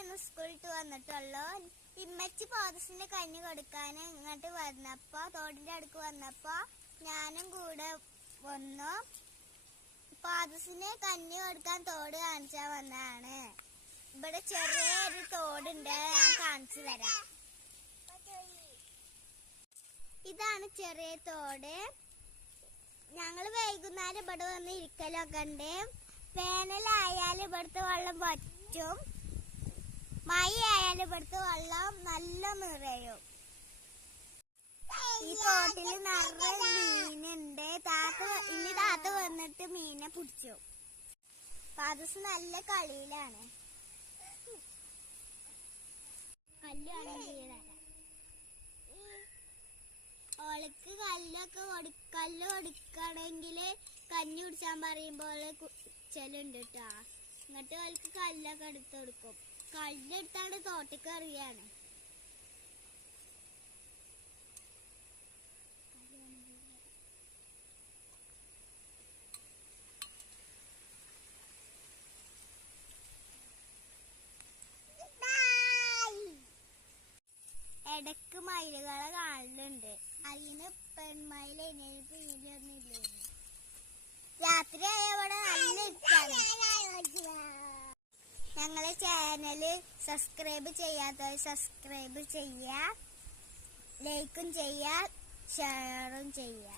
ഇന്ന് സ്കൂളിട്ട് വന്നിട്ടുള്ളൂ. ഇമ്മച്ചി പാദസിന്റെ കഞ്ഞി കൊടുക്കാൻ ഇങ്ങോട്ട് വന്നപ്പോ, തോടിന്റെ അടുക്ക് വന്നപ്പോ ഞാനും കൂടെ വന്നു. പാദസിന് കഞ്ഞി കൊടുക്കാൻ തോട് കാണിച്ചാ വന്നതാണ്. ഇവിടെ ചെറിയൊരു തോടുണ്ട്, ഞാൻ കാണിച്ചു തരാം. ഇതാണ് ചെറിയ തോട്. ഞങ്ങള് വൈകുന്നേരം ഇവിടെ വന്ന് ഇരിക്കലൊക്കെ ഉണ്ട്. വേനലായാലും ഇവിടുത്തെ വെള്ളം വറ്റും, മഴ ആയാലും ഇവിടുത്തെ വെള്ളം നല്ല നിറയും. ഈ തോട്ടില് നിറയെ മീനുണ്ട്. താത്ത വന്നിട്ട് മീനെ പിടിച്ചു. പാദസ് നല്ല കളിയിലാണ്. ഓൾക്ക് കല്ല് കൊടുക്കണെങ്കില് കഞ്ഞി കുടിച്ചാൻ പറയുമ്പോൾ കുച്ചലുണ്ട് കേട്ടാ. എന്നിട്ട് ഓൾക്ക് കല്ലൊക്കെ എടുത്ത് കൊടുക്കും. കല്ലെടുത്താണ് തോട്ടിക്ക് എറിയാണ്. ഇടക്ക് മയിലുകളെ കാണലുണ്ട്. അതിന് പെൺമയില് പീലൊന്നും ഇല്ല. രാത്രി ആയവിടെ നല്ല ഇഷ്ടാണ്. ഞങ്ങളെ ചാനല് സബ്സ്ക്രൈബ് ചെയ്യാത്തവർ സബ്സ്ക്രൈബ് ചെയ്യുക, ലൈക്കും ചെയ്യുക, ഷെയറും ചെയ്യുക.